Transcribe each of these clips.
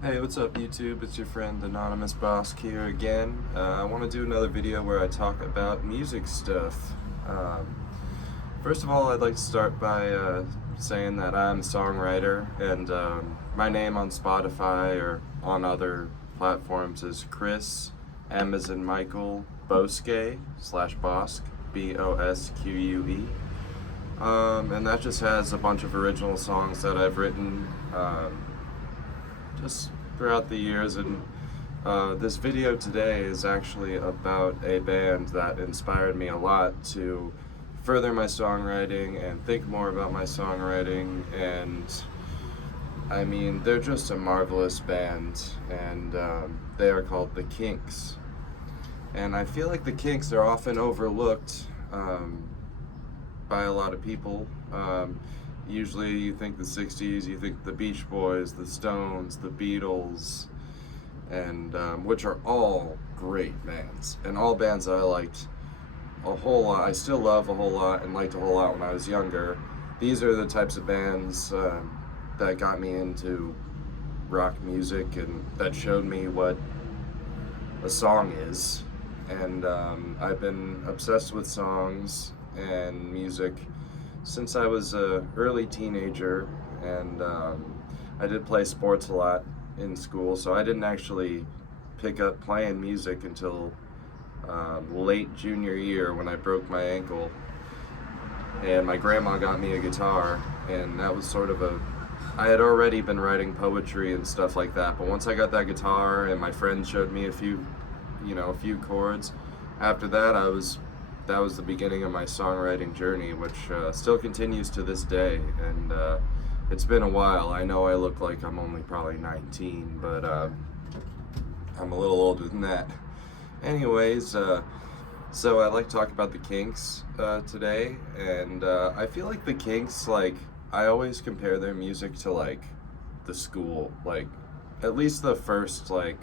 Hey, what's up YouTube? It's your friend Anonymous Boss here again. I want to do another video where I talk about music stuff. Um, First of all, I'd like to start by saying that I'm a songwriter, and my name on Spotify or on other platforms is Chris, M as in Michael, Bosque / Bosque, Bosque. And that just has a bunch of original songs that I've written just throughout the years. And this video today is actually about a band that inspired me a lot to further my songwriting and think more about my songwriting. And I mean, they're just a marvelous band, and they are called the Kinks. And I feel like the Kinks are often overlooked by a lot of people. Usually you think the 60s, you think the Beach Boys, the Stones, the Beatles, and which are all great bands, and all bands that I liked a whole lot. I still love a whole lot and liked a whole lot when I was younger. These are the types of bands that got me into rock music and that showed me what a song is. And I've been obsessed with songs and music since I was an early teenager, and I did play sports a lot in school, so I didn't actually pick up playing music until late junior year when I broke my ankle, and my grandma got me a guitar, and that was sort of I had already been writing poetry and stuff like that, but once I got that guitar and my friend showed me a few chords, after that that was the beginning of my songwriting journey, which still continues to this day. And it's been a while. I know I look like I'm only probably 19, but I'm a little older than that. Anyways, so I'd like to talk about the Kinks today, and I feel like the Kinks, like, I always compare their music to like the School, like at least the first, like,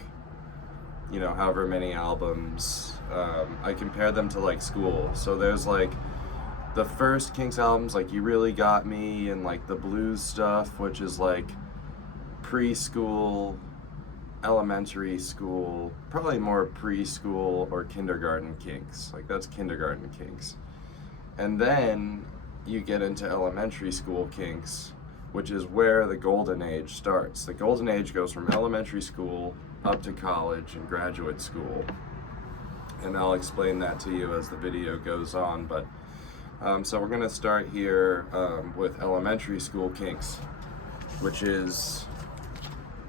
however many albums. I compare them to like School. So there's like the first Kinks albums, like You Really Got Me, and like the blues stuff, which is like preschool, elementary school, probably more preschool or kindergarten Kinks. Like that's kindergarten Kinks. And then you get into elementary school Kinks, which is where the golden age starts. The golden age goes from elementary school up to college and graduate school. And I'll explain that to you as the video goes on. But so we're gonna start here with elementary school Kinks, which is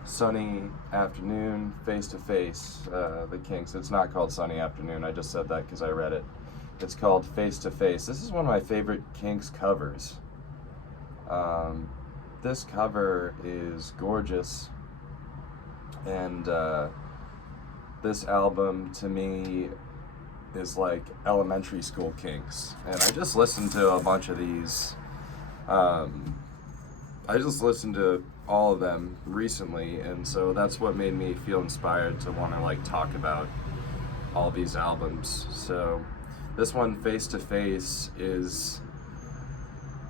Sunny Afternoon, Face to Face, the Kinks. It's not called Sunny Afternoon, I just said that because I read it. It's called Face to Face. This is one of my favorite Kinks covers. This cover is gorgeous, and this album to me is like elementary school Kinks. And I just listened to a bunch of these. I just listened to all of them recently, and so that's what made me feel inspired to want to like talk about all these albums. So this one, Face to Face, is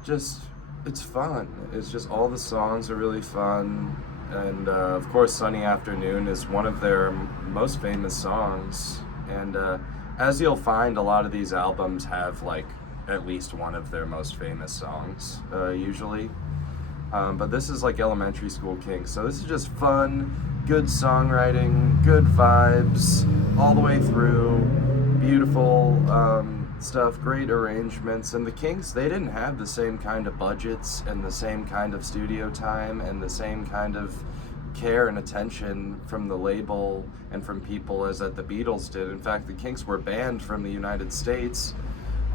just, it's fun. It's just, all the songs are really fun. And of course, Sunny Afternoon is one of their most famous songs. And as you'll find, a lot of these albums have like at least one of their most famous songs, usually. But this is like elementary school Kinks. So this is just fun, good songwriting, good vibes all the way through, beautiful stuff, great arrangements. And the Kinks, they didn't have the same kind of budgets and the same kind of studio time and the same kind of care and attention from the label and from people as that the Beatles did. In fact, the Kinks were banned from the United States,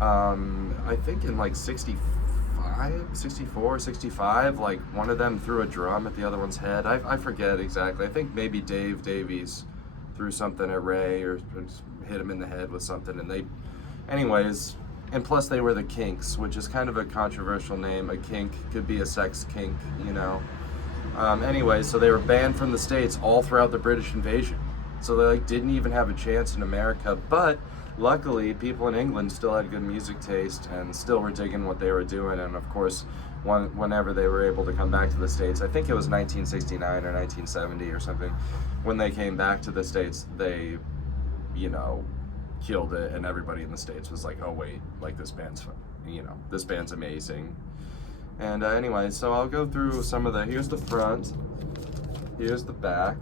I think in like 64, 65, like one of them threw a drum at the other one's head. I forget exactly. I think maybe Dave Davies threw something at Ray or hit him in the head with something, and they, anyways, and plus they were the Kinks, which is kind of a controversial name. A kink could be a sex kink, you know. Anyway, so they were banned from the States all throughout the British invasion. So they like didn't even have a chance in America, but luckily people in England still had good music taste and still were digging what they were doing. And of course, whenever they were able to come back to the States. I think it was 1969 or 1970 or something. When they came back to the States, they, you know, killed it, and everybody in the States was like, oh wait, like this band's, you know, this band's amazing. And anyway, so I'll go through some of here's the front, here's the back.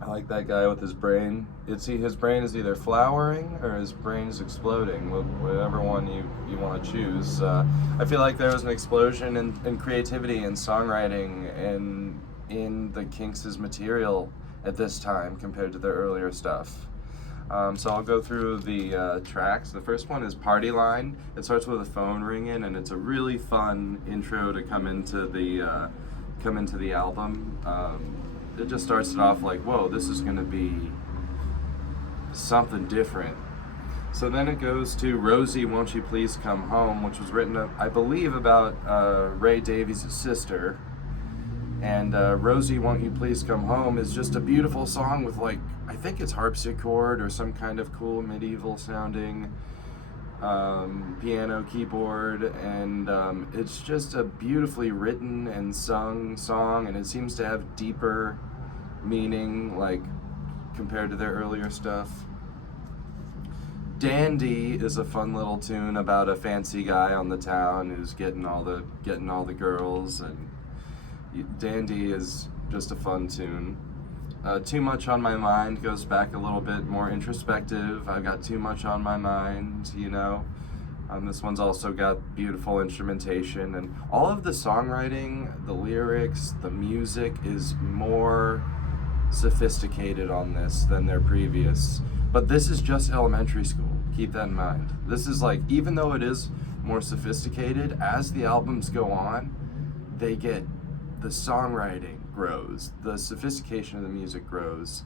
I like that guy with his brain. His brain is either flowering or his brain is exploding, whatever one you want to choose. I feel like there was an explosion in creativity and songwriting in the Kinks' material at this time compared to their earlier stuff. So I'll go through the tracks. The first one is Party Line. It starts with a phone ringing, and it's a really fun intro to come into the album. It just starts it off like, whoa, this is going to be something different. So then it goes to Rosie, Won't You Please Come Home, which was written, I believe, about Ray Davies' sister. And Rosie, Won't You Please Come Home is just a beautiful song with, like, I think it's harpsichord or some kind of cool medieval sounding piano, keyboard, and it's just a beautifully written and sung song, and it seems to have deeper meaning, like, compared to their earlier stuff. Dandy is a fun little tune about a fancy guy on the town who's getting all the girls, and Dandy is just a fun tune. Too Much on My Mind goes back a little bit more introspective. I've got too much on my mind, you know. This one's also got beautiful instrumentation, and all of the songwriting, the lyrics, the music is more sophisticated on this than their previous. But this is just elementary school. Keep that in mind. This is like, even though it is more sophisticated, as the albums go on, the songwriting grows, the sophistication of the music grows,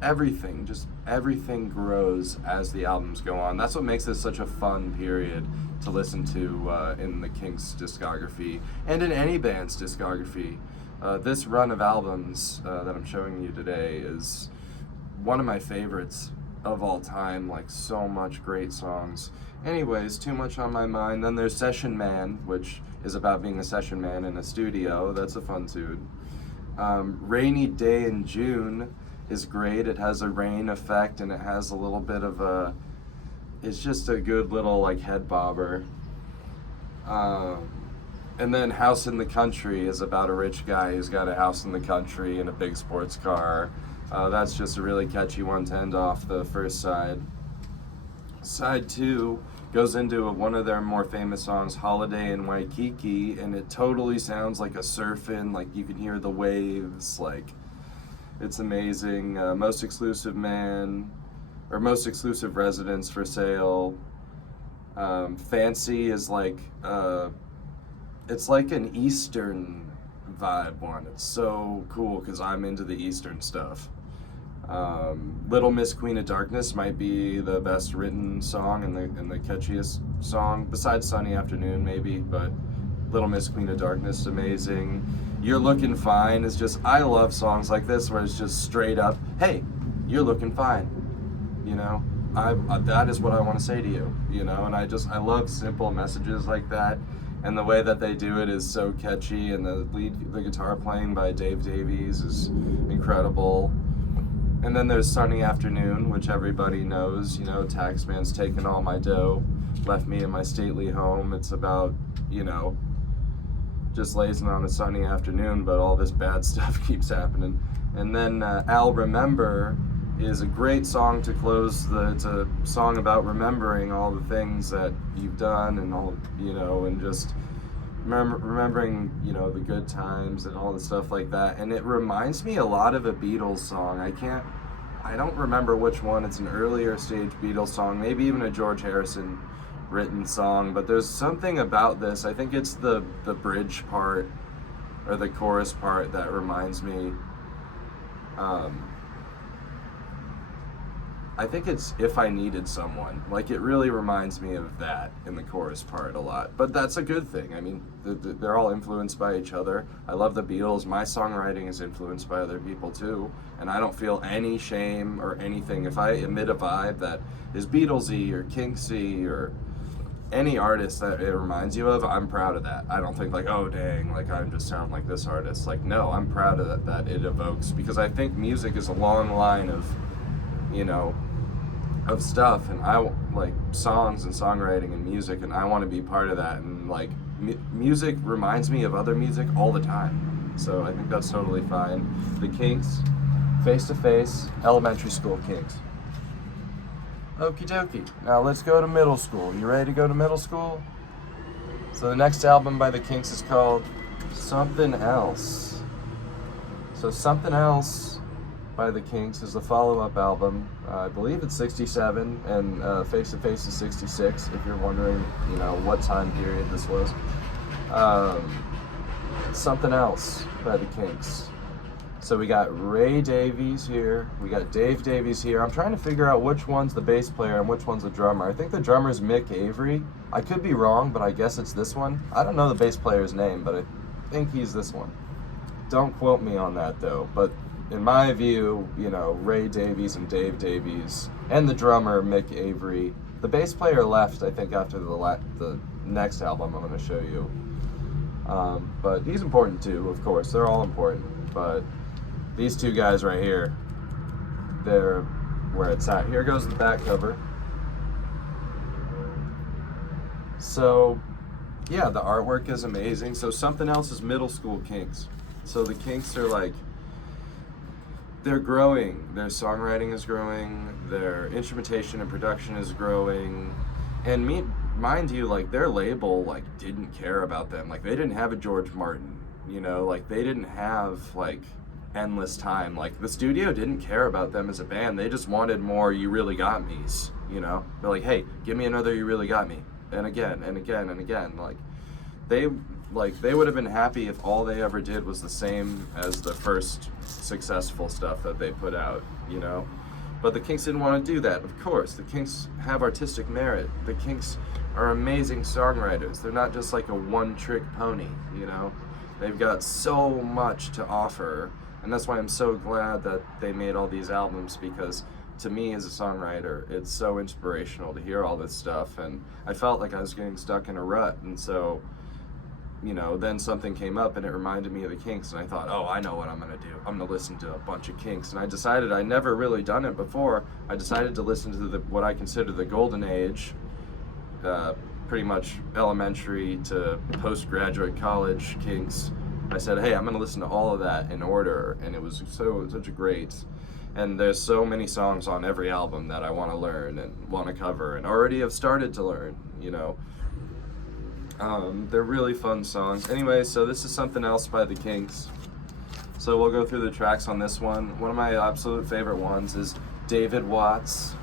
everything grows as the albums go on. That's what makes this such a fun period to listen to in the Kinks discography and in any band's discography. This run of albums that I'm showing you today is one of my favorites of all time, like so much great songs. Anyways, Too Much on My Mind. Then there's Session Man, which is about being a session man in a studio. That's a fun tune. Rainy Day in June is great. It has a rain effect, and it has a little bit of it's just a good little like head bobber. And then House in the Country is about a rich guy who's got a house in the country and a big sports car. That's just a really catchy one to end off the first side. Side 2 goes into one of their more famous songs, Holiday in Waikiki, and it totally sounds like a surfing, like you can hear the waves, like it's amazing. Most Exclusive Man, or Most Exclusive Residence for Sale. Fancy is like, it's like an Eastern vibe one. It's so cool because I'm into the Eastern stuff. Little Miss Queen of Darkness might be the best written song and the catchiest song, besides Sunny Afternoon maybe, but Little Miss Queen of Darkness is amazing. You're Looking Fine is just, I love songs like this where it's just straight up, hey, you're looking fine, you know? That is what I want to say to you, you know? And I love simple messages like that, and the way that they do it is so catchy, and the guitar playing by Dave Davies is incredible. And then there's Sunny Afternoon, which everybody knows, you know, taxman's taken all my dough, left me in my stately home. It's about, you know, just lazing on a sunny afternoon, but all this bad stuff keeps happening. And then I'll Remember is a great song to close it's a song about remembering all the things that you've done and all, you know, and just remembering, you know, the good times and all the stuff like that. And it reminds me a lot of a Beatles song. I don't remember which one. It's an earlier stage Beatles song, maybe even a George Harrison written song, but there's something about this. I think it's the bridge part or the chorus part that reminds me. I think it's If I Needed Someone. Like, it really reminds me of that in the chorus part a lot. But that's a good thing. I mean, they're all influenced by each other. I love the Beatles. My songwriting is influenced by other people too. And I don't feel any shame or anything if I emit a vibe that is Beatlesy or Kinksy or any artist that it reminds you of, I'm proud of that. I don't think like, oh dang, like I just sound like this artist. Like, no, I'm proud of that it evokes, because I think music is a long line of, you know, of stuff, and I like songs and songwriting and music, and I want to be part of that. And like music reminds me of other music all the time, so I think that's totally fine. The Kinks, Face to Face, elementary school Kinks. Okie dokie. Now let's go to middle school. You ready to go to middle school? So the next album by the Kinks is called Something Else. So Something Else by the Kinks is the follow-up album. I believe it's 67, and Face to Face is 66, if you're wondering, you know, what time period this was. Something Else by the Kinks. So we got Ray Davies here, we got Dave Davies here. I'm trying to figure out which one's the bass player and which one's the drummer. I think the drummer's Mick Avery. I could be wrong, but I guess it's this one. I don't know the bass player's name, but I think he's this one. Don't quote me on that though, but in my view, you know, Ray Davies and Dave Davies, and the drummer Mick Avery. The bass player left, I think, after the next album I'm going to show you. But he's important too, of course. They're all important, but these two guys right here, they're where it's at. Here goes the back cover. So, yeah, the artwork is amazing. So Something Else is middle school Kinks. So the Kinks are like, they're growing. Their songwriting is growing. Their instrumentation and production is growing. And mind you, like, their label, like, didn't care about them. Like, they didn't have a George Martin, you know? Like, they didn't have, like, endless time. Like, the studio didn't care about them as a band. They just wanted more You Really Got Me's, you know? They're like, hey, give me another You Really Got Me. And again, and again, and again. Like, they would have been happy if all they ever did was the same as the first successful stuff that they put out, you know? But the Kinks didn't want to do that, of course. The Kinks have artistic merit. The Kinks are amazing songwriters. They're not just like a one-trick pony, you know? They've got so much to offer, and that's why I'm so glad that they made all these albums, because to me as a songwriter, it's so inspirational to hear all this stuff, and I felt like I was getting stuck in a rut, and so, you know, then something came up and it reminded me of the Kinks, and I thought, oh, I know what I'm gonna do. I'm gonna listen to a bunch of Kinks. And I decided, I'd never really done it before, I decided to listen to what I consider the golden age, pretty much elementary to postgraduate college Kinks. I said, hey, I'm gonna listen to all of that in order, and it was such a great, and there's so many songs on every album that I wanna learn and wanna cover, and already have started to learn, you know. They're really fun songs. Anyway, so this is Something Else by the Kinks. So we'll go through the tracks on this one. One of my absolute favorite ones is David Watts.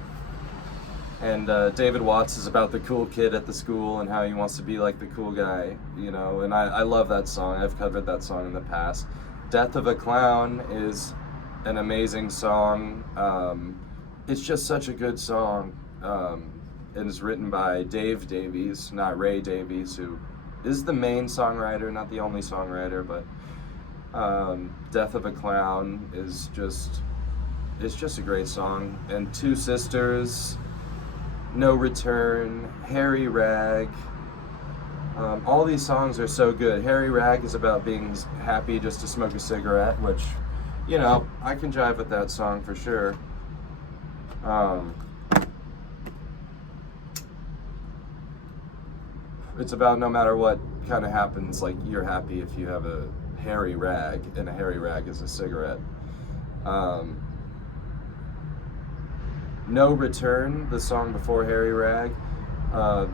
And David Watts is about the cool kid at the school and how he wants to be like the cool guy, you know, and I love that song. I've covered that song in the past. Death of a Clown is an amazing song. It's just such a good song. It is written by Dave Davies, not Ray Davies, who is the main songwriter, not the only songwriter, but Death of a Clown is it's just a great song. And Two Sisters, No Return, Harry Rag, all these songs are so good. Harry Rag is about being happy just to smoke a cigarette, which, you know, I can jive with that song for sure. It's about no matter what kind of happens, like, you're happy if you have a hairy rag, and a hairy rag is a cigarette. No Return, the song before Harry Rag,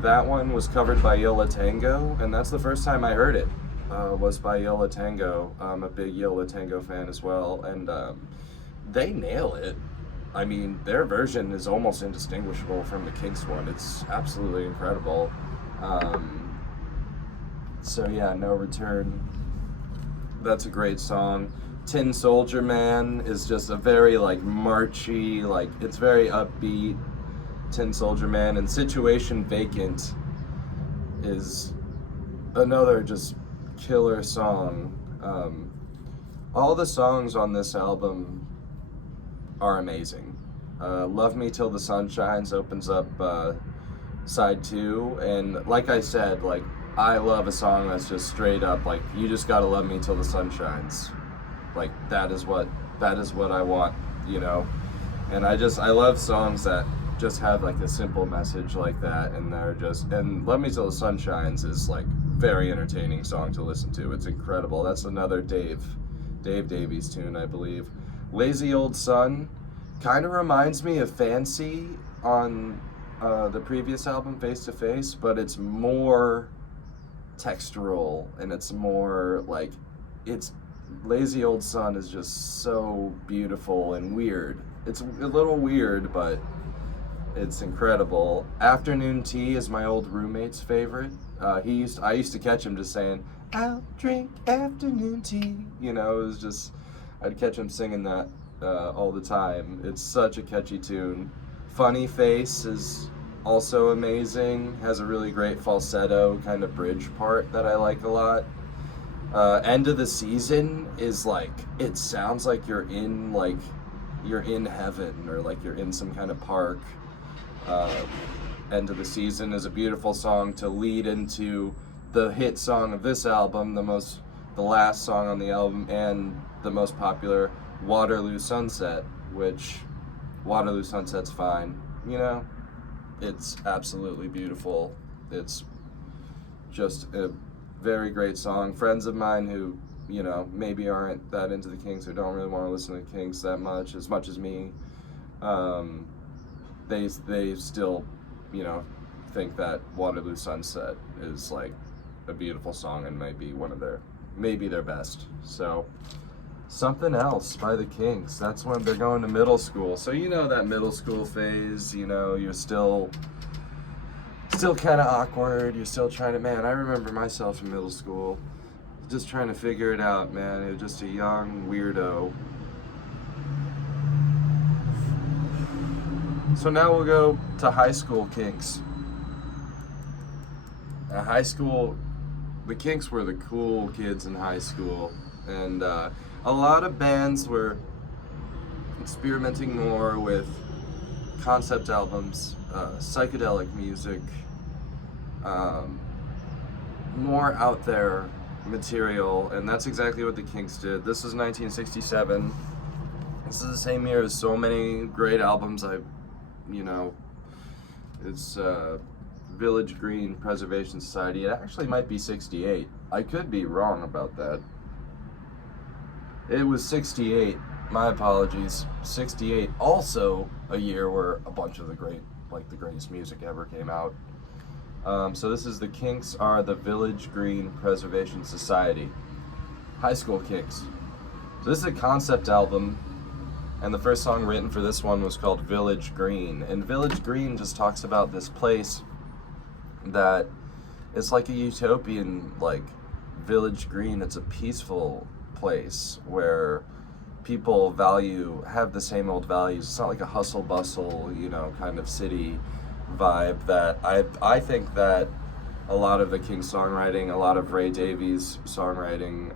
that one was covered by Yola Tango, and that's the first time I heard it, was by Yola Tango. I'm a big Yola Tango fan as well, and they nail it. I mean, their version is almost indistinguishable from the Kinks one. It's absolutely incredible. So yeah, No Return, that's a great song. Tin Soldier Man is just a very, like, marchy, like, it's very upbeat, Tin Soldier Man. And Situation Vacant is another just killer song. All the songs on this album are amazing. Love Me Till the Sun Shines opens up side 2, and like I said, like, I love a song that's just straight up like, you just gotta love me till the sun shines. Like, that is what I want, you know. And I love songs that just have like a simple message like that, and Love Me Till the Sun Shines is like very entertaining song to listen to. It's incredible. That's another Dave Davies tune, I believe. Lazy Old Sun kind of reminds me of Fancy on the previous album, Face to Face, but it's more textural, and it's more like, it's Lazy Old Sun is just so beautiful and weird. It's a little weird, but it's incredible. Afternoon Tea is my old roommate's favorite. I used to catch him just saying, "I'll drink afternoon tea." You know, it was just, I'd catch him singing that all the time. It's such a catchy tune. Funny Face is also amazing. Has a really great falsetto kind of bridge part that I like a lot. End of the Season is like, it sounds like you're in heaven, or like you're in some kind of park. End of the Season is a beautiful song to lead into the hit song of this album, the last song on the album, and the most popular, Waterloo Sunset, which Waterloo Sunset's fine, you know? It's absolutely beautiful. It's just a very great song. Friends of mine who, you know, maybe aren't that into the Kinks, or don't really want to listen to the Kinks that much as me, they still, you know, think that Waterloo Sunset is like a beautiful song and maybe their best. So, Something Else by the Kinks. That's when they're going to middle school. So, you know, that middle school phase, you know, you're still kind of awkward. You're still trying to, man, I remember myself in middle school just trying to figure it out, man. It was just a young weirdo. So now we'll go to high school Kinks. At high school, the Kinks were the cool kids in high school, and a lot of bands were experimenting more with concept albums, psychedelic music, more out there material, and that's exactly what the Kinks did. This is 1967. This is the same year as so many great albums. It's Village Green Preservation Society. It actually might be 68. I could be wrong about that. It was 68. My apologies. 68. Also a year where a bunch of the greatest music ever came out. So this is the Kinks are the Village Green Preservation Society. High school Kinks. So this is a concept album, and the first song written for this one was called Village Green. And Village Green just talks about this place that it's like a utopian, like, Village Green. It's a peaceful place where people have the same old values. It's not like a hustle bustle, you know, kind of city vibe that I think that a lot of the Kinks songwriting, a lot of Ray Davies songwriting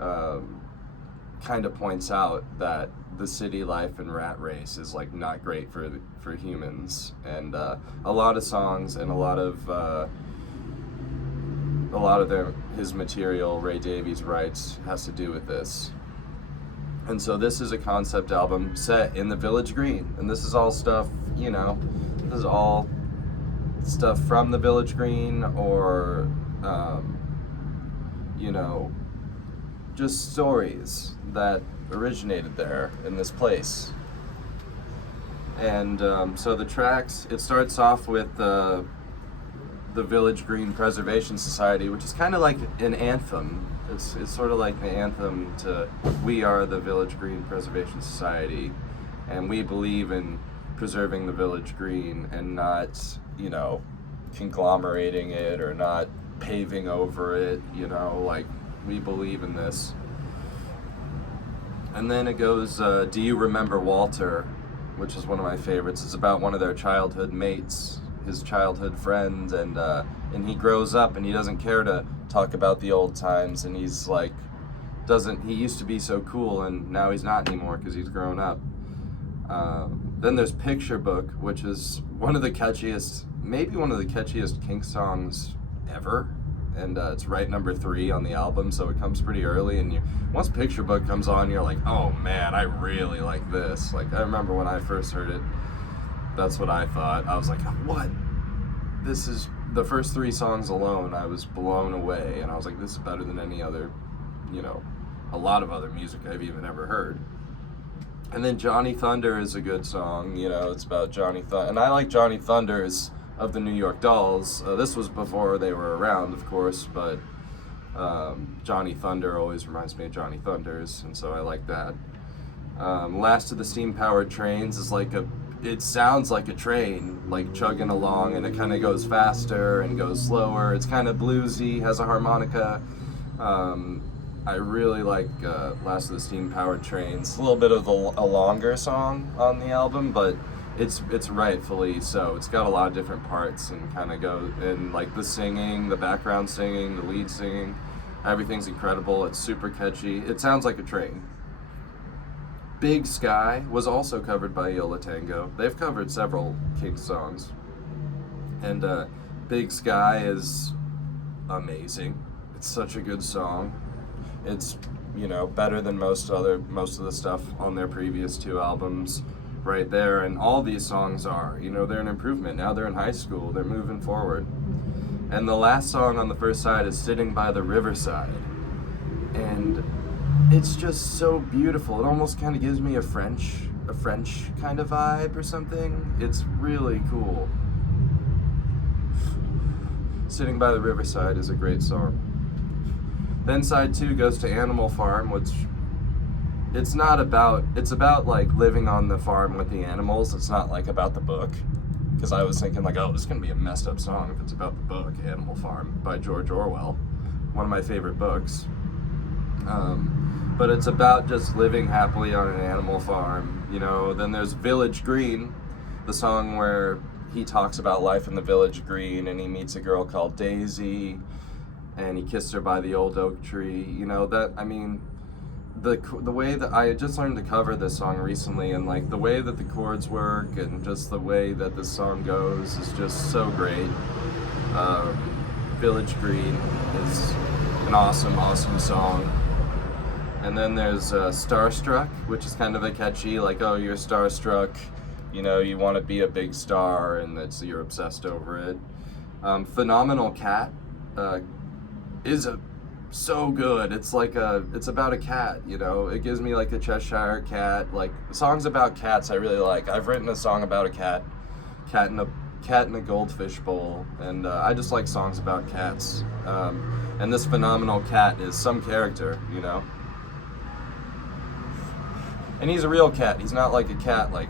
kind of points out that the city life and rat race is like not great for humans, and a lot of songs and a lot of his material Ray Davies writes has to do with this. And so this is a concept album set in the Village Green, and this is all stuff, you know, this is all stuff from the Village Green, or you know, just stories that originated there in this place. And so the tracks, it starts off with the Village Green Preservation Society, which is kind of like an anthem. It's sort of like the anthem to, we are the Village Green Preservation Society, and we believe in preserving the Village Green and not, you know, conglomerating it or not paving over it, you know, like, we believe in this. And then it goes, Do You Remember Walter, which is one of my favorites. It's about one of their childhood mates, his childhood friend, and he grows up and he doesn't care to talk about the old times, and he's like, he used to be so cool and now he's not anymore because he's grown up. Then there's Picture Book, which is one of the catchiest maybe one of the catchiest Kinks songs ever. And it's right number 3 on the album, so it comes pretty early. And once Picture Book comes on, you're like, oh man, I really like this. Like, I remember when I first heard it, that's what I thought. I was like, what? This is, the first 3 songs alone, I was blown away. And I was like, this is better than any other, a lot of other music I've even ever heard. And then Johnny Thunder is a good song. It's about Johnny Thunder. And I like Johnny Thunders of the New York Dolls. This was before they were around, of course, but Johnny Thunder always reminds me of Johnny Thunders, and so I like that. Last of the Steam-Powered Trains is it sounds like a train, like chugging along, and it kind of goes faster and goes slower. It's kind of bluesy, has a harmonica. I really like Last of the Steam-Powered Trains. A little bit of a longer song on the album, but it's rightfully so. It's got a lot of different parts and kind of go in, like the singing, the background singing, the lead singing. Everything's incredible. It's super catchy. It sounds like a train. Big Sky was also covered by Yola Tango. They've covered several Kinks songs. And Big Sky is amazing. It's such a good song. It's, better than most of the stuff on their previous 2 albums. Right there, and all these songs are, they're an improvement. Now they're in high school, they're moving forward. And the last song on the first side is Sitting by the Riverside, and it's just so beautiful. It almost kind of gives me a French kind of vibe or something. It's really cool. Sitting by the Riverside is a great song. Then side 2 goes to Animal Farm, which it's about like living on the farm with the animals. It's not like about the book, because I was thinking like, oh, this is gonna be a messed up song if it's about the book Animal Farm by George Orwell, one of my favorite books. But it's about just living happily on an animal farm. Then there's Village Green, the song where he talks about life in the Village Green, and he meets a girl called Daisy, and he kissed her by the old oak tree. The way that I just learned to cover this song recently, and like the way that the chords work and just the way that this song goes is just so great. Village Green is an awesome song. And then there's Starstruck, which is kind of a catchy, like, oh, you're starstruck, you want to be a big star, and you're obsessed over it. Phenomenal Cat is so good. It's about a cat, It gives me like a Cheshire cat. Like, songs about cats I really like. I've written a song about a cat in a goldfish bowl, and I just like songs about cats. And this Phenomenal Cat is some character, And he's a real cat. He's not like a cat like,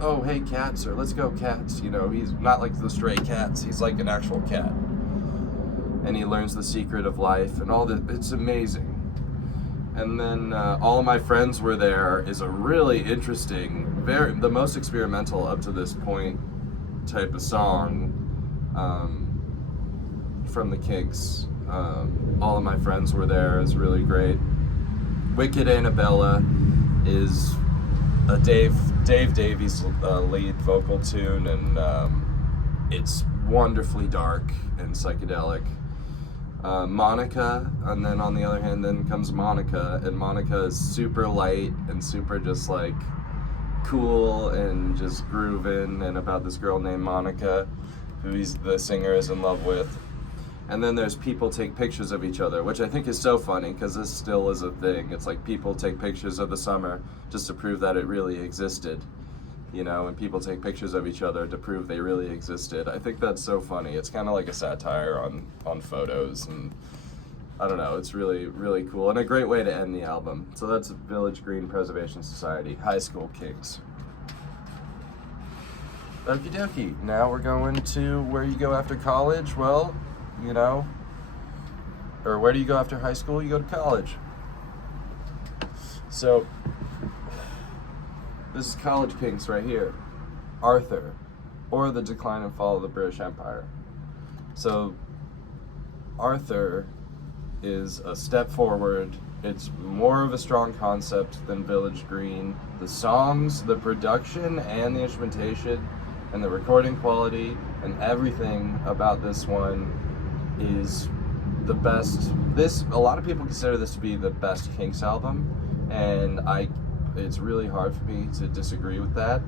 oh, hey cats, or let's go cats, He's not like the stray cats. He's like an actual cat. And he learns the secret of life and all that. It's amazing. And then All of My Friends Were There is a really interesting, the most experimental up to this point type of song from the Kinks. All of My Friends Were There is really great. Wicked Annabella is a Dave Davies lead vocal tune, and it's wonderfully dark and psychedelic. Monica, and then on the other hand then comes Monica, and Monica is super light and super just like cool and just grooving, and about this girl named Monica who the singer is in love with. And then there's People Take Pictures of Each Other, which I think is so funny because this still is a thing. It's like people take pictures of the summer just to prove that it really existed, and people take pictures of each other to prove they really existed. I think that's so funny. It's kind of like a satire on photos, and I don't know, it's really, really cool and a great way to end the album. So that's Village Green Preservation Society, High School Kinks. Okie dokie, now we're going to where you go after college. Well, or where do you go after high school? You go to college. So, this is College Kinks right here. Arthur, or The Decline and Fall of the British Empire. So, Arthur is a step forward. It's more of a strong concept than Village Green. The songs, the production, and the instrumentation and the recording quality and everything about this one is the best. A lot of people consider this to be the best Kinks album, and it's really hard for me to disagree with that.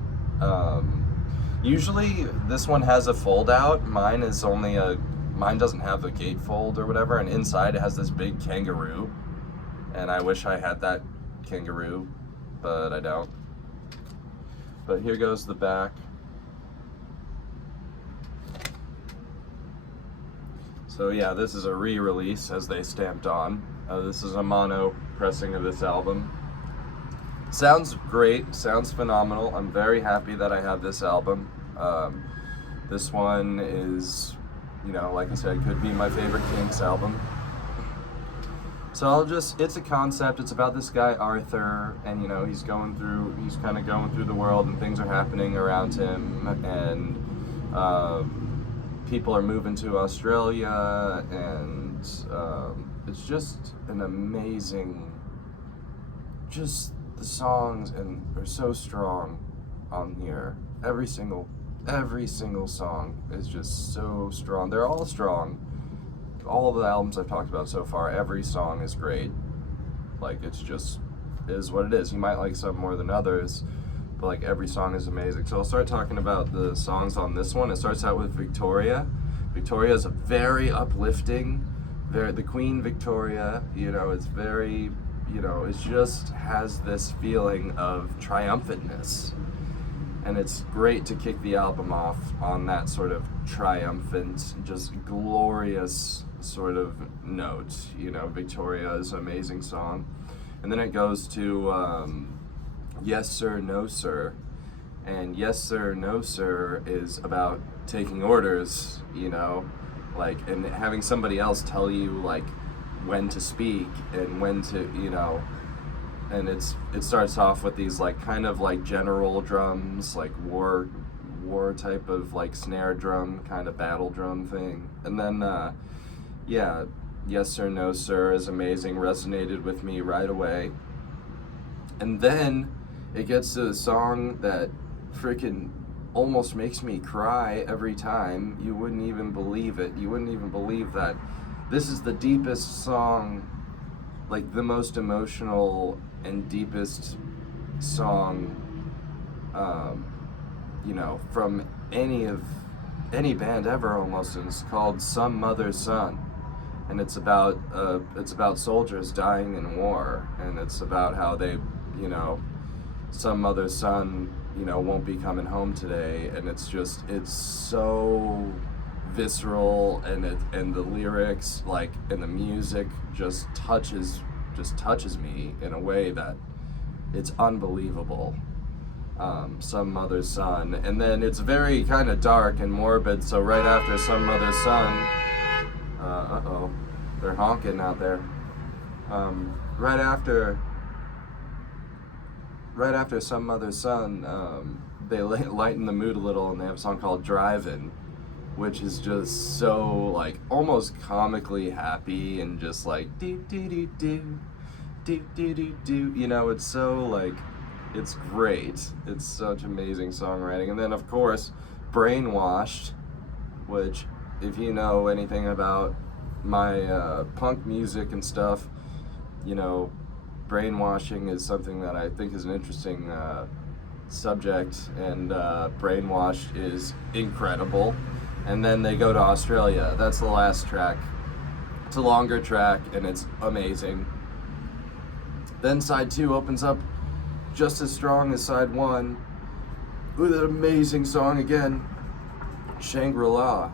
Usually this one has a fold out. Mine doesn't have a gatefold or whatever, and inside it has this big kangaroo, and I wish I had that kangaroo, but I don't. But here goes the back. So yeah, this is a re-release, as they stamped on. This is a mono pressing of this album. Sounds great, sounds phenomenal. I'm very happy that I have this album. This one is, like I said, could be my favorite Kinks album. So it's a concept. It's about this guy Arthur, and he's kind of going through the world, and things are happening around him, and people are moving to Australia, and it's just an amazing. Just the songs are so strong on here. Every single song is just so strong. They're all strong. All of the albums I've talked about so far, every song is great. Like, it's just is what it is. You might like some more than others, but like every song is amazing. So I'll start talking about the songs on this one. It starts out with Victoria. Victoria is a very uplifting, the Queen Victoria, it's very, it just has this feeling of triumphantness. And it's great to kick the album off on that sort of triumphant, just glorious sort of note. Victoria is an amazing song. And then it goes to Yes Sir, No Sir. And Yes Sir, No Sir is about taking orders, and having somebody else tell you, like, when to speak and when to, and it starts off with these kind of general drums, like war type of snare drum, kind of battle drum thing. And then Yes Sir, No Sir is amazing, resonated with me right away. And then it gets to the song that freaking almost makes me cry every time. You wouldn't even believe it. You wouldn't even believe that this is the deepest song, the most emotional and deepest song, from any band ever almost. And it's called Some Mother's Son, and it's about soldiers dying in war, and it's about how they, some mother's son, won't be coming home today, and it's so visceral, and the lyrics, and the music just touches me in a way that it's unbelievable. Some Mother's Son, and then it's very kind of dark and morbid. So right after Some Mother's Son, they're honking out there. Right after Some Mother's Son, they lighten the mood a little, and they have a song called Drivin', which is just so almost comically happy, and just do do do do do do do do. It's so it's great. It's such amazing songwriting. And then of course Brainwashed, which, if you know anything about my punk music and stuff, brainwashing is something that I think is an interesting subject, and Brainwashed is incredible. And then they go to Australia. That's the last track. It's a longer track, and it's amazing. Then side 2 opens up just as strong as side 1 with an amazing song again, Shangri-La.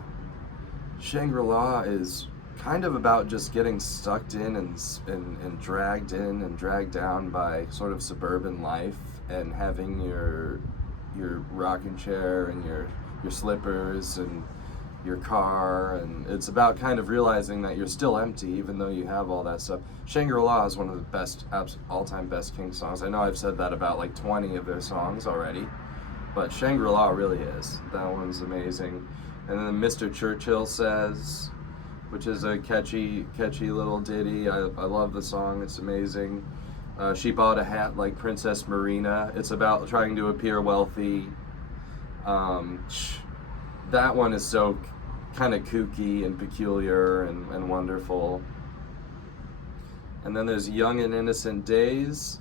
Shangri-La is kind of about just getting sucked in and dragged down by sort of suburban life, and having your rocking chair and your slippers and your car, and it's about kind of realizing that you're still empty even though you have all that stuff. Shangri-La is one of the best, all-time best Kinks songs. I know I've said that about 20 of their songs already, but Shangri-La really is. That one's amazing. And then Mr. Churchill Says, which is a catchy little ditty. I love the song. It's amazing. She Bought a Hat Like Princess Marina. It's about trying to appear wealthy. Um, that one is so kind of kooky and peculiar and wonderful. And then there's Young and Innocent Days,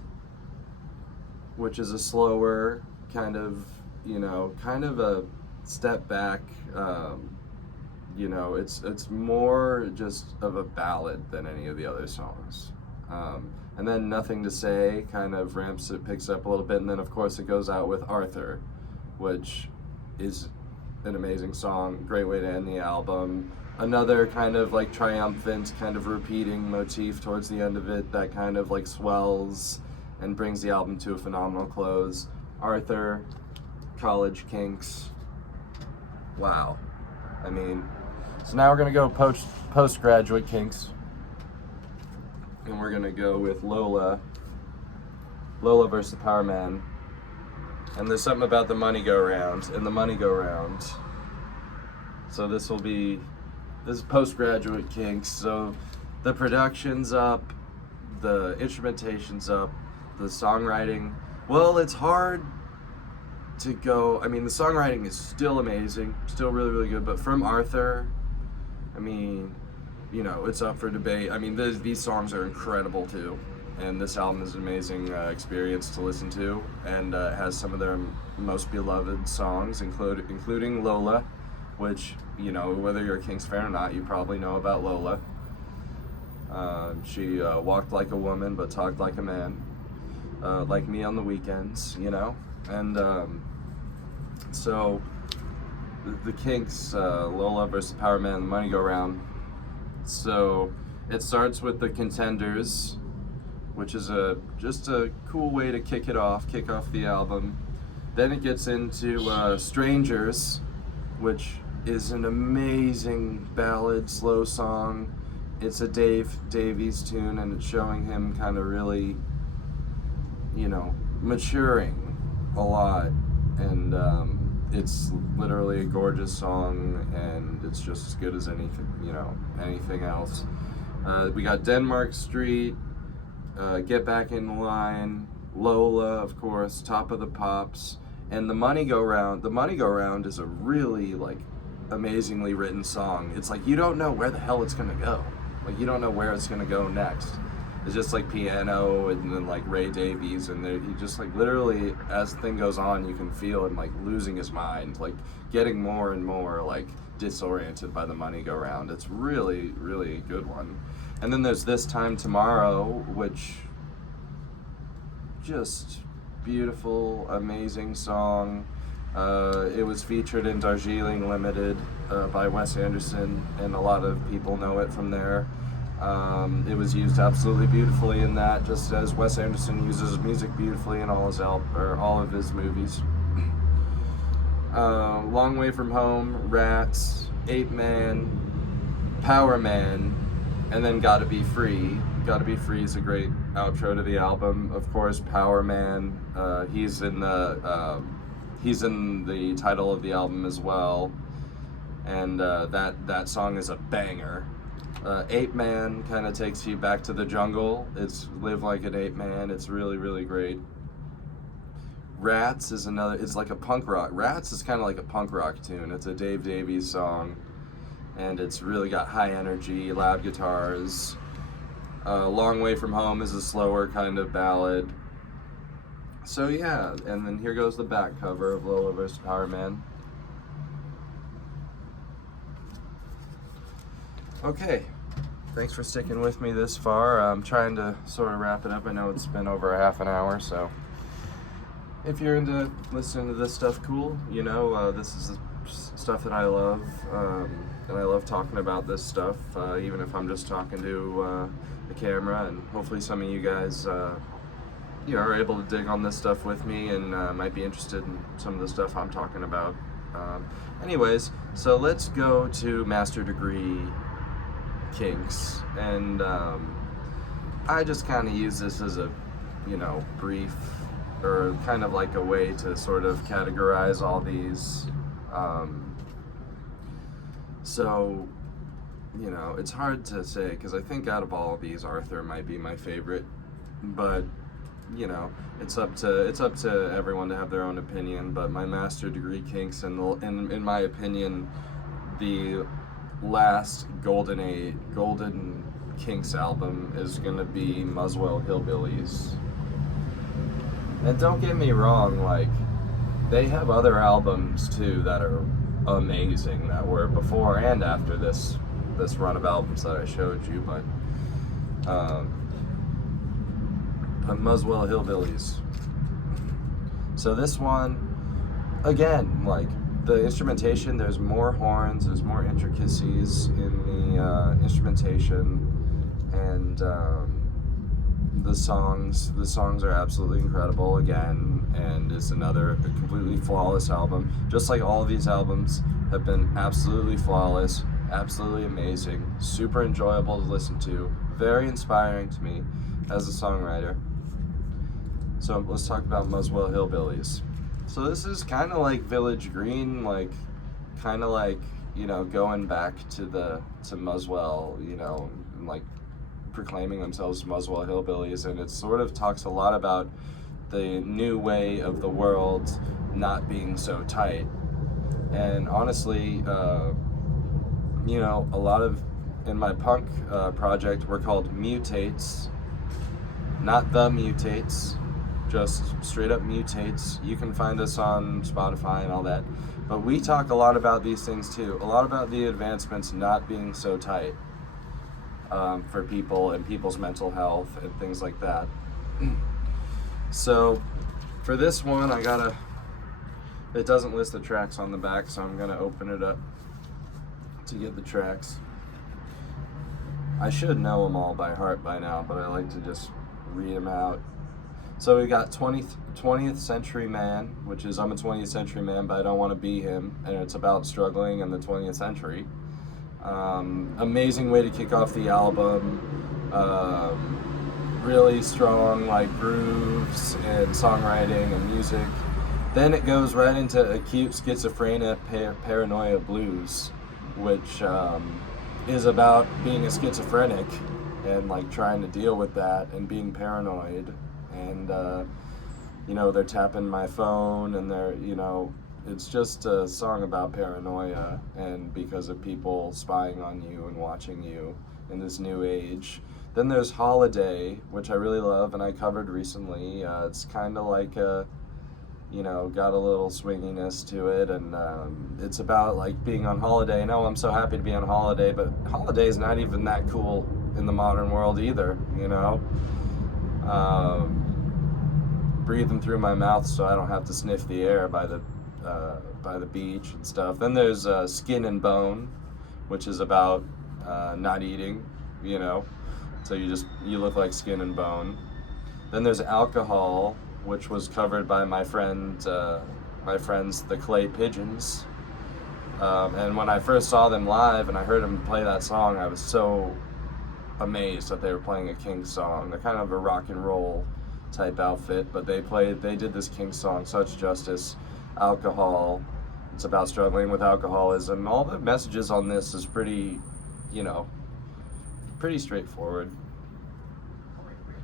which is a slower kind of a step back. It's more just of a ballad than any of the other songs. And then Nothing to Say kind of ramps it, picks up a little bit, and then of course it goes out with Arthur, which is an amazing song, great way to end the album. Another kind of like triumphant, kind of repeating motif towards the end of it that kind of like swells and brings the album to a phenomenal close. Arthur, College, Kinks. Wow. I mean, so now we're gonna go postgraduate Kinks, and we're gonna go with Lola versus the Power Man. And there's something about the money go round and the money go round. So this is postgraduate Kinks. So the production's up, the instrumentation's up, the songwriting. Well, it's hard to go. I mean, the songwriting is still amazing, still really, really good. But from Arthur, I mean, it's up for debate. I mean, these songs are incredible too. And this album is an amazing experience to listen to, and has some of their most beloved songs, including Lola, which, whether you're a Kinks fan or not, you probably know about Lola. She walked like a woman but talked like a man, like me on the weekends, And so the Kinks, Lola versus Power Man, the money go round. So it starts with the Contenders, which is just a cool way to kick off the album. Then it gets into Strangers, which is an amazing ballad, slow song. It's a Dave Davies tune, and it's showing him kind of really, maturing a lot. And it's literally a gorgeous song, and it's just as good as anything else. We got Denmark Street, Get Back in the Line, Lola, of course, Top of the Pops, and The Money Go Round. The Money Go Round is a really, amazingly written song. It's like you don't know where the hell it's gonna go. Like, you don't know where it's gonna go next. It's just piano and then Ray Davies, and he just literally, as the thing goes on, you can feel him losing his mind, getting more and more disoriented by The Money Go Round. It's really, really a good one. And then there's This Time Tomorrow, which just beautiful, amazing song. It was featured in Darjeeling Limited by Wes Anderson, and a lot of people know it from there. It was used absolutely beautifully in that, just as Wes Anderson uses music beautifully in all of his movies. Long Way From Home, Rats, Ape Man, Power Man, and then Gotta Be Free. Gotta Be Free is a great outro to the album. Of course, Power Man, he's in the title of the album as well, and that song is a banger. Ape Man kind of takes you back to the jungle. It's Live Like an Ape Man. It's really, really great. Rats is it's like a punk rock. Rats is kind of like a punk rock tune. It's a Dave Davies song, and it's really got high energy, loud guitars. Long Way From Home is a slower kind of ballad. So yeah, and then here goes the back cover of Lola vs. Power Man. Okay, thanks for sticking with me this far. I'm trying to sort of wrap it up. I know it's been over a half an hour, so if you're into listening to this stuff, cool. This is the stuff that I love, and I love talking about this stuff, even if I'm just talking to the camera. And hopefully some of you guys are able to dig on this stuff with me, and might be interested in some of the stuff I'm talking about. Anyways, so let's go to Master Degree Kinks, and I just kind of use this as a brief, or kind of a way to sort of categorize all these. So it's hard to say, because I think out of all of these, Arthur might be my favorite, but you know, it's up to everyone to have their own opinion. But my master degree Kinks, and in my opinion, the last golden Kinks album is gonna be Muswell Hillbillies. And don't get me wrong, like, they have other albums too that are amazing, that were before and after this run of albums that I showed you, but Muswell Hillbillies. So this one, again, like, the instrumentation, there's more horns, there's more intricacies in the instrumentation, and the songs are absolutely incredible again, and it's another completely flawless album. Just like all of these albums have been absolutely flawless, absolutely amazing, super enjoyable to listen to, very inspiring to me as a songwriter. So let's talk about Muswell Hillbillies. So this is kind of like Village Green, like, kind of like, you know, going back to Muswell, you know, and like proclaiming themselves Muswell Hillbillies, and it sort of talks a lot about the new way of the world not being so tight. And honestly, you know, a lot of, in my punk project, we're called Mutates, not the Mutates, just straight up Mutates. You can find us on Spotify and all that, but we talk a lot about these things too, a lot about the advancements not being so tight for people and people's mental health and things like that. So for this one, it doesn't list the tracks on the back, so I'm gonna open it up to get the tracks. I should know them all by heart by now, but I like to just read them out. So we got 20th Century Man, which is, I'm a 20th century man, but I don't want to be him, and it's about struggling in the 20th century. Amazing way to kick off the album. Really strong, like, grooves and songwriting and music. Then it goes right into Acute Schizophrenia Paranoia Blues, which is about being a schizophrenic and, like, trying to deal with that and being paranoid. And you know, they're tapping my phone, and they're, you know, it's just a song about paranoia, and because of people spying on you and watching you in this new age. Then there's Holiday, which I really love, and I covered recently. It's kind of like you know, got a little swinginess to it, and it's about, like, being on holiday. No, I'm so happy to be on holiday, but holiday is not even that cool in the modern world either, you know. Breathe them through my mouth so I don't have to sniff the air by the beach and stuff. Then there's Skin and Bone, which is about not eating, you know, so you look like skin and bone. Then there's Alcohol, which was covered by my friends, the Clay Pigeons. And when I first saw them live and I heard them play that song, I was so amazed that they were playing a Kinks song. They're kind of a rock and roll type outfit, but they did this Kinks song such justice. Alcohol, it's about struggling with alcoholism. All the messages on this is pretty, you know, pretty straightforward.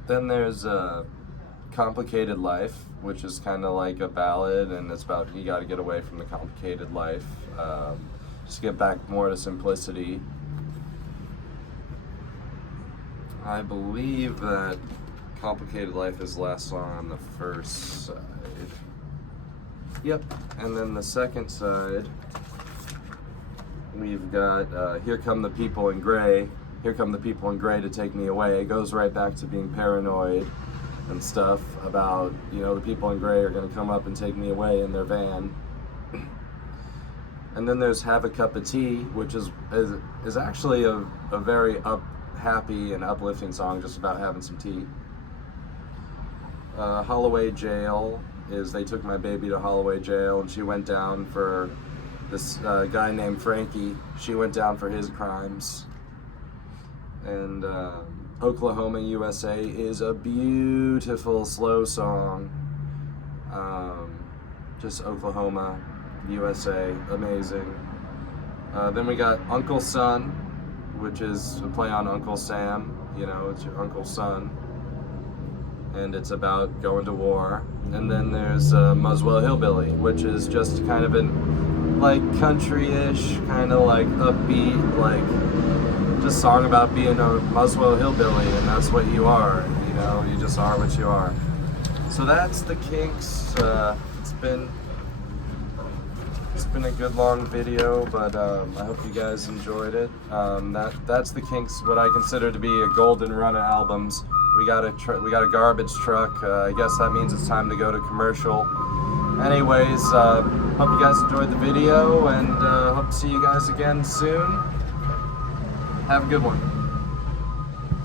Then there's Complicated Life, which is kind of like a ballad, and it's about, you got to get away from the complicated life, just get back more to simplicity. I believe that Complicated Life is the last song on the first side. Yep. And then the second side, we've got Here Come the People in Gray. Here Come the People in Gray to Take Me Away. It goes right back to being paranoid and stuff about, you know, the people in gray are going to come up and take me away in their van. And then there's Have a Cup of Tea, which is actually a very happy and uplifting song, just about having some tea. Holloway Jail is, they took my baby to Holloway Jail, and she went down for this guy named Frankie. She went down for his crimes. And Oklahoma, USA is a beautiful slow song. Just Oklahoma, USA, amazing. Then we got Uncle Son, which is a play on Uncle Sam. You know, it's your Uncle Son. and it's about going to war. And then there's Muswell Hillbilly, which is just kind of an like country-ish, kind of like upbeat, like just song about being a Muswell Hillbilly, and that's what you are. You know, you just are what you are. So that's the Kinks. It's been a good long video, but I hope you guys enjoyed it. That's the Kinks, what I consider to be a golden run of albums. We got a garbage truck. I guess that means it's time to go to commercial. Anyways, hope you guys enjoyed the video, and hope to see you guys again soon. Have a good one.